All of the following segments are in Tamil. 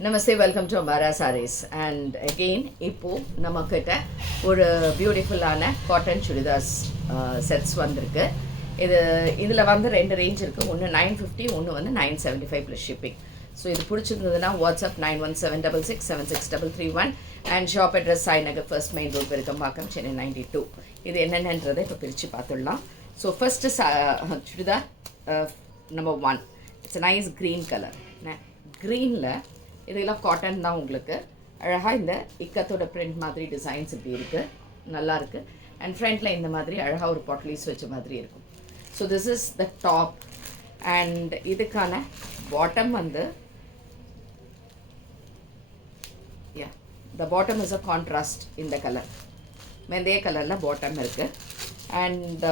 Namaste, welcome to Ambara Sarees. And again, இப்போ நம்மக்கிட்ட ஒரு பியூட்டிஃபுல்லான காட்டன் சுடிதார்ஸ் செட்ஸ் வந்திருக்கு. இதில் வந்து ரெண்டு ரேஞ்ச் இருக்குது. ஒன்று 950, ஒன்று வந்து 975 ப்ளஸ் ஷிப்பிங். ஸோ இது பிடிச்சிருந்ததுன்னா WhatsApp 9176663331 and shop address Sainagar first main road Perungambakkam Chennai 92. இது என்னென்னன்றதை இப்போ பிரித்து பார்த்துடலாம். So first churidar number 1. It's nice green colour. க்ரீனில் இதெல்லாம் காட்டன் தான். உங்களுக்கு அழகாக இந்த இக்கத்தோட பிரிண்ட் மாதிரி டிசைன்ஸ் இப்படி இருக்குது, நல்லா இருக்குது. அண்ட் ஃப்ரண்ட்டில் இந்த மாதிரி அழகாக ஒரு பாட்லீஸ் வச்ச மாதிரி இருக்கும். So this is the top. And இதுக்கான பாட்டம் வந்து the bottom is a contrast. இந்த கலர் மெந்தே கலரில் பாட்டம் இருக்குது. அண்ட்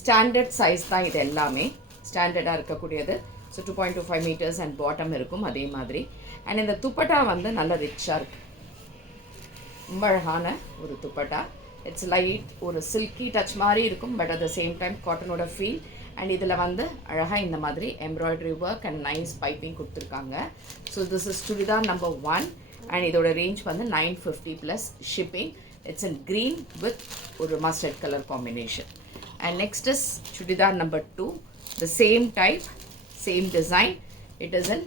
ஸ்டாண்டர்ட் சைஸ் தான் இது எல்லாமே, ஸ்டாண்டர்டாக இருக்கக்கூடியது. ஸோ 2.25 meters அண்ட் பாட்டம் இருக்கும் அதே மாதிரி. அண்ட் இந்த துப்பட்டா வந்து நல்ல ரிச்சாக இருக்குது, ரொம்ப அழகான ஒரு துப்பட்டா. இட்ஸ் லைட் ஒரு சில்கி டச் மாதிரி இருக்கும், but at the same time காட்டனோட ஃபீல். அண்ட் இதில் வந்து அழகாக இந்த மாதிரி embroidery work and nice piping கொடுத்துருக்காங்க. So this is churidar number 1. And இதோட ரேஞ்ச் வந்து 950 plus shipping. It's in green with ஒரு mustard colour combination. And next is churidar number 2. The same type, same design. It is in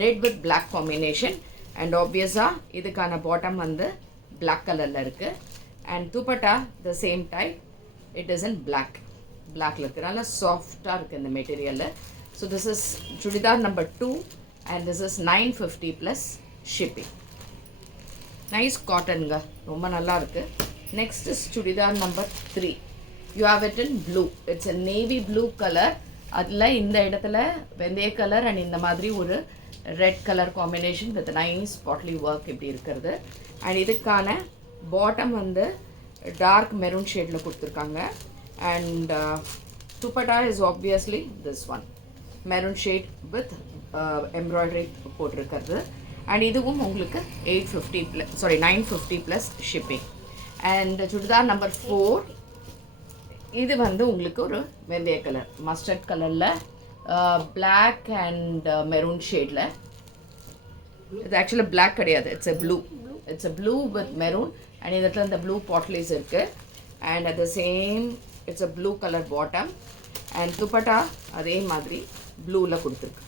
red with black combination. And obviously இதுக்கான bottom வந்து black colorல இருக்கு. And dupatta the same type, it is in blackல இருக்கு. நல்ல சாஃப்டா இருக்கு இந்த material. So this is chudidar number 2 and this is 950 plus shipping. Nice cotton ga, ரொம்ப நல்லா இருக்கு. Next is chudidar number 3. You have it in blue. It's a navy blue color. அதில் இந்த இடத்துல வெந்தய கலர் அண்ட் இந்த மாதிரி ஒரு red colour combination with nice பாட்லி ஒர்க் இப்படி இருக்கிறது. அண்ட் இதுக்கான பாட்டம் வந்து டார்க் மெரூன் ஷேடில் கொடுத்துருக்காங்க. And dupatta is obviously this one, maroon shade with embroidery போட்டிருக்கிறது. அண்ட் இதுவும் உங்களுக்கு 950 plus shipping. And churidar number 4. இது வந்து உங்களுக்கு ஒரு வெந்தய கலர், மஸ்டர்ட் கலரில் பிளாக் அண்ட் மெரூன் ஷேடில். இது ஆக்சுவலாக பிளாக் கிடையாது, it's a blue with maroon. And இதில் இந்த ப்ளூ பாட்லீஸ் இருக்குது. And at the same it's a blue colour bottom. And dupatta அதே மாதிரி ப்ளூவில் கொடுத்துருக்கு.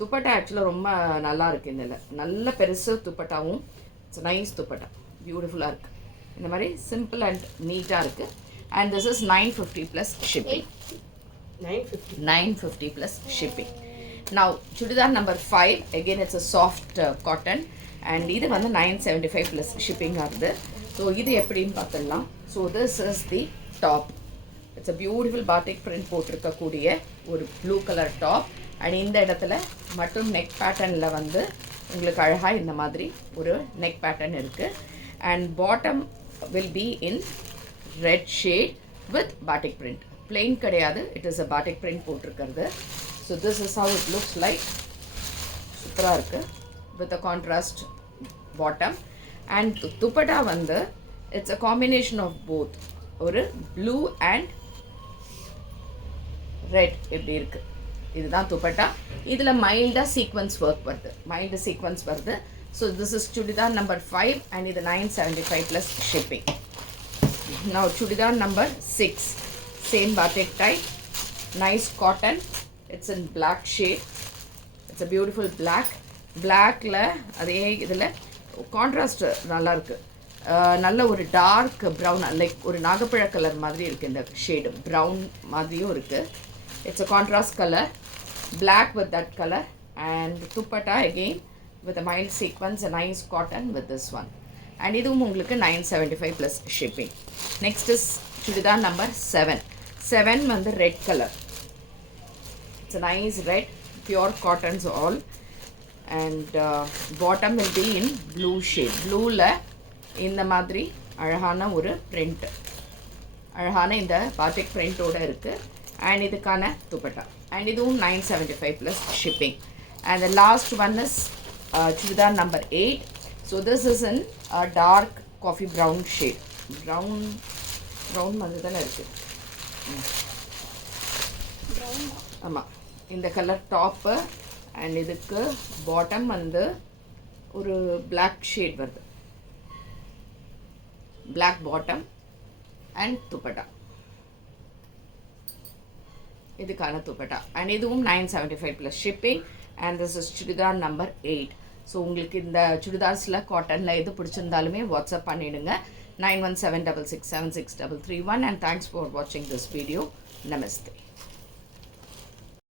துப்பட்டா ஆக்சுவலாக ரொம்ப நல்லா இருக்குது. இதில் நல்ல பெருசு துப்பட்டாவும், இட்ஸ் நைஸ் துப்பட்டா, பியூட்டிஃபுல்லாக இருக்குது. இந்த மாதிரி சிம்பிள் அண்ட் நீட்டாக இருக்குது. And this is 950 plus shipping. 950 plus shipping. Now chudidar number 5. Again it's a soft cotton. And இது வந்து 975 plus shipping ஆகுது. ஸோ இது எப்படின்னு பார்த்துடலாம். So this is the top. It's a beautiful batik print போட்டிருக்கக்கூடிய ஒரு ப்ளூ கலர் டாப். அண்ட் இந்த இடத்துல மட்டும் நெக் பேட்டர்னில் வந்து உங்களுக்கு அழகாக இந்த மாதிரி ஒரு நெக் பேட்டர்ன் இருக்குது. And bottom will be in red shade with batik print. Plain கிடையாது, it is a batik print போட்டிருக்கிறது. So this is how it looks like. சூப்பராக இருக்குது with a contrast bottom. And dupatta வந்து it's a combination of both, ஒரு blue and red இப்படி இருக்குது. இதுதான் துப்பட்டா. இதில் மைல்டாக சீக்வன்ஸ் ஒர்க் வருது. So this is chudidar number 5 and இது 975 plus shipping. Now chudidar number 6, same batik type, nice cotton. It's in black shade. It's a beautiful blackல அதே இதில் கான்ட்ராஸ்ட் நல்லா இருக்குது. நல்ல ஒரு டார்க் ப்ரௌன், லைக் ஒரு நாகப்பழ கலர் மாதிரி இருக்குது. இந்த ஷேடு ப்ரௌன் மாதிரியும் இருக்குது. It's a contrast colour, black with that color. And dupatta again with a mild sequence, a nice cotton with this one. And இதுவும் உங்களுக்கு 975 plus shipping. Next is chudidar number 7. 7 வந்து red colour. It's a nice red, pure cottons all. And bottom will be in blue shade. ப்ளூவில் இந்த மாதிரி அழகான ஒரு print, அழகான இந்த பாட்டிக் பிரிண்டோடு இருக்குது. அண்ட் இதுக்கான துப்பட்டா. அண்ட் இதுவும் 975 plus shipping. And the last one is chudidar number 8. So this is in a dark coffee brown shade. Brown மாதிரி தானே இருக்குது. ஆமாம், இந்த கலர் டாப்பு அண்ட் இதுக்கு பாட்டம் வந்து ஒரு பிளாக் ஷேட் வருது, பிளாக் பாட்டம் அண்ட் துப்பட்டா. இதுக்கான துப்பட்டா அண்ட் இதுவும் 975 plus shipping. And this is churidar number 8. So உங்களுக்கு இந்த சுடிதார்ஸில் காட்டனில் எது பிடிச்சிருந்தாலுமே வாட்ஸ்அப் பண்ணிவிடுங்க 9176676331. And thanks for watching this video. Namaste.